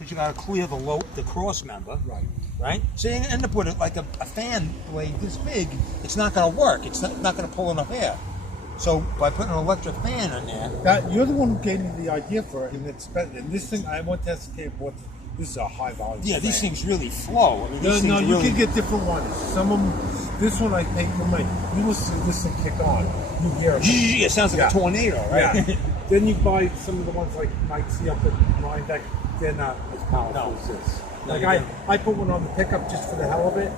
because you got to clear the cross member. Right. Right? So you end up with like a fan blade this big, it's not going to work. It's not going to pull enough air. So by putting an electric fan in there... You're the one who gave me the idea for it, and it's better. And this thing, I went to SK and bought this is a high volume Yeah, fan. these things really flow. I mean, No, you can get different ones. Some of them, this one I paid for money. You listen to this thing kick on, you hear it. It sounds like a tornado, right? Yeah. Then you buy some of the ones like you might see up at Rhinebeck, they're not as powerful as this. Like I put one on the pickup just for the hell of it,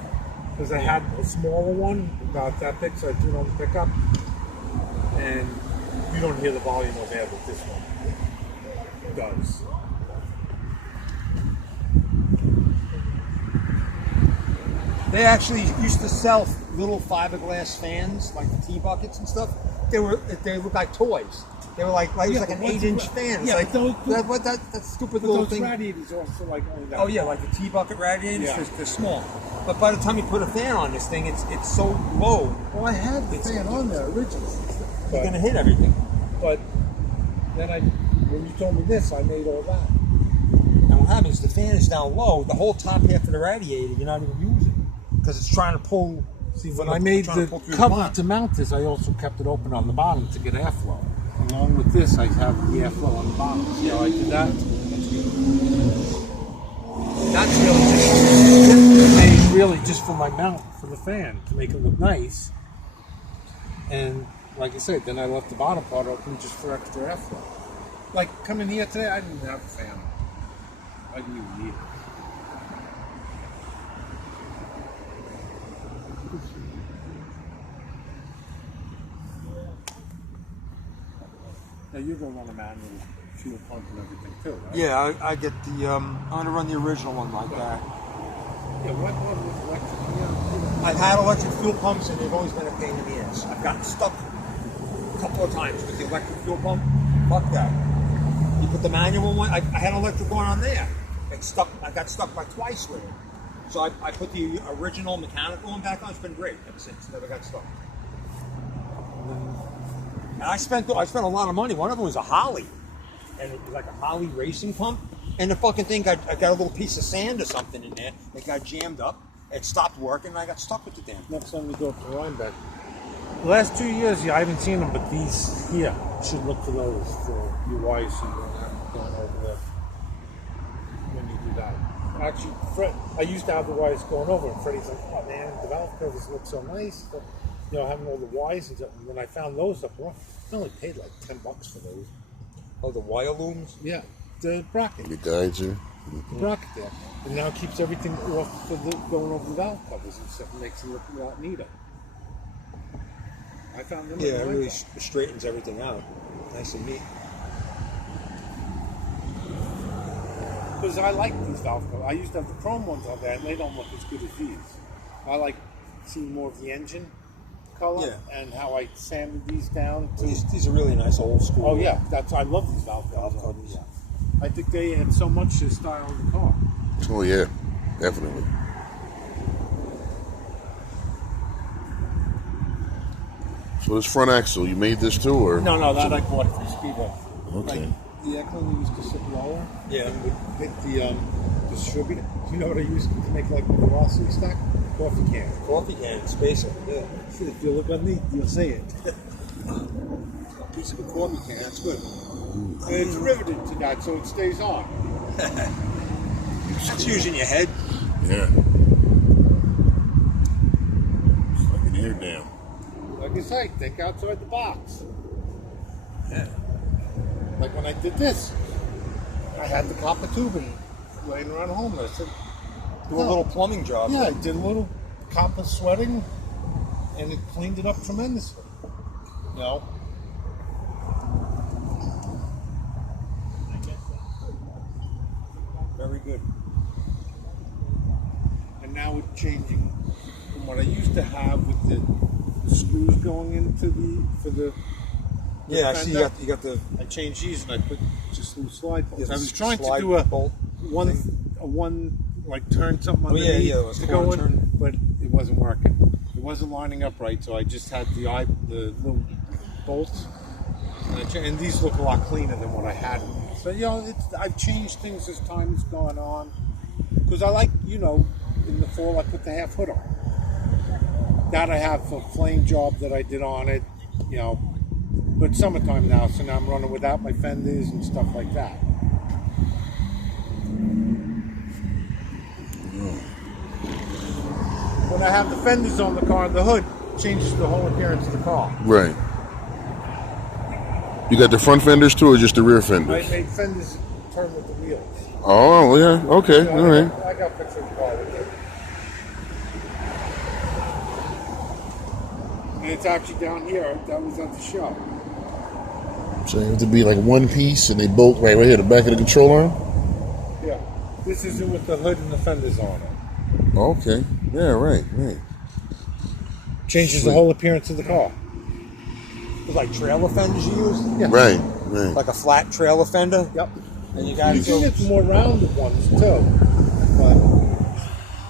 because I had a smaller one, about that big, so I threw it on the pickup. And you don't hear the volume of air that this one does. They actually used to sell little fiberglass fans, like the tea buckets and stuff. They look like toys. They were like it was like an 8-inch fan. It's like that stupid little thing. Those radiators also like only that. Oh yeah, like the tea bucket radiators. Yeah. They're small. But by the time you put a fan on this thing, it's so low. Well, I had the fan on there originally. You're gonna hit everything. But then when you told me this, I made all that. And what happens? The fan is down low. The whole top half of the radiator you're not even using because it's trying to pull. See, when I made the cover to mount this, I also kept it open on the bottom to get airflow. Along with this, I have the airflow on the bottom. See how I did that? That's really made really just for my mount for the fan to make it look nice. And like I said, then I left the bottom part open just for extra airflow. Like coming here today, I didn't have a fan. I didn't even need it. Now you're going to run a manual fuel pump and everything too, right? Yeah, I get the. I'm going to run the original one like that. Yeah, what was electric? Yeah. I've had electric fuel pumps and they've always been a pain in the ass. I've gotten stuck a couple of times with the electric fuel pump. Fuck that. You put the manual one. I had an electric one on there. I got stuck by twice with it. So I put the original mechanical one back on. It's been great ever since. Never got stuck. And I spent a lot of money. One of them was a Holly, and it was like a Holly racing pump. And the fucking thing I got a little piece of sand or something in there. It got jammed up. It stopped working, and I got stuck with the damn thing. Next time we go up to Rhinebeck. The last 2 years, I haven't seen them, but these here, you should look for those for your wires so you don't have going over there when you do that. Actually, I used to have the wires going over, and Freddie's like, "Oh man, the valve covers look so nice." But, having all the wires and stuff. And when I found those up, I only paid like $10 for those. Oh, the wire looms? Yeah, the bracket. The guides are. The bracket there, and now it keeps everything off for going over the valve covers and stuff, and makes it look a lot neater. I found them. Yeah, it really straightens everything out. Nice and neat. Because I like these valve covers. I used to have the chrome ones on there, and they don't look as good as these. I like seeing more of the engine color and how I sanded these down. These are really nice old school. Oh yeah, I love these valve covers. Yeah. I think they had so much to style in the car. Oh yeah, definitely. So this front axle, you made this too, or? No, that I bought from Speedway. Okay. Like, the Eklund used to sit lower. Yeah. And would hit the distributor. You know what I used to make like the velocity stack? Coffee can. Coffee cans, basically, yeah. See, if you look underneath, you'll see it. A piece of a coffee can, that's good. And it's riveted to that, so it stays on. That's using your head. Yeah. Just like an air dam. Like I say, think outside the box. Yeah. Like when I did this, I had the copper tubing laying around home. I said, Do a little plumbing job. yeah, I did a little copper sweating, and it cleaned it up tremendously. You know? Very good. And now it's changing from what I used to have with the screws going into for the Yeah, I see you fender. got the I changed these and I put just little slide bolts. Yeah, I was trying to slide do a bolt one like turn something Oh, yeah, underneath yeah, it was to go quarter in, turn. but it wasn't working. It wasn't lining up right, so I just had the little bolts. And these look a lot cleaner than what I had in these. But I've changed things as time has gone on. Because I like, in the fall I put the half hood on. That I have a flame job that I did on it, But summertime now, so now I'm running without my fenders and stuff like that. When I have the fenders on the car, the hood changes the whole appearance of the car. Right. You got the front fenders too, or just the rear fenders? I made fenders turn with the wheels. Oh, yeah. Okay. All right. I got pictures of the car with it. And it's actually down here. That was at the shop. So you have to be like one piece, and they bolt right here, the back of the control arm. Yeah. This is it with the hood and the fenders on it. Okay. Yeah. Right. Changes the whole appearance of the car. It's like trailer fenders you use? Yeah. Right. Like a flat trailer fender? Yep. And you You got can get more rounded ones too.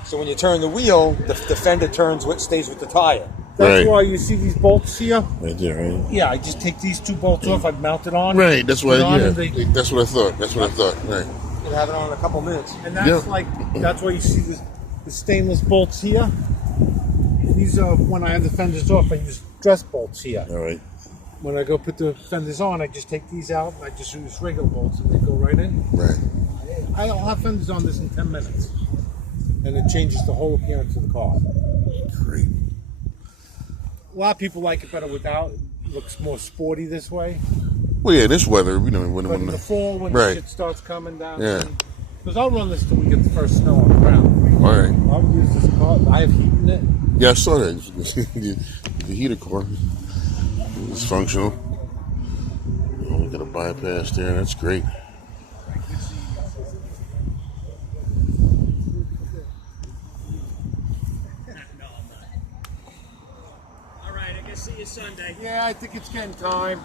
So when you turn the wheel, the fender stays with the tire. That's Right. why you see these bolts here. Right there. Right. Yeah, I just take these two bolts off. I've mounted on. Right. That's why. Put on Yeah. and they- That's what I thought. Right. You can have it on in a couple minutes. And that's Yeah. that's why you see the stainless bolts here. These are when I have the fenders off. I use dress bolts here. All right. When I go put the fenders on, I just take these out and I just use regular bolts and they go right in. Right. I'll have fenders on this in 10 minutes. And it changes the whole appearance of the car. Great. A lot of people like it better without. It looks more sporty this way. Well, yeah. This weather, when But in the fall, when right. the shit starts coming down, Yeah. because I'll run this till we get the first snow on the ground. All right. I'll use this car. I have heat in it. Yeah, I saw that. The heater core is functional. Oh, we got a bypass there. That's great. All right, I guess see you Sunday. Yeah, I think it's getting time.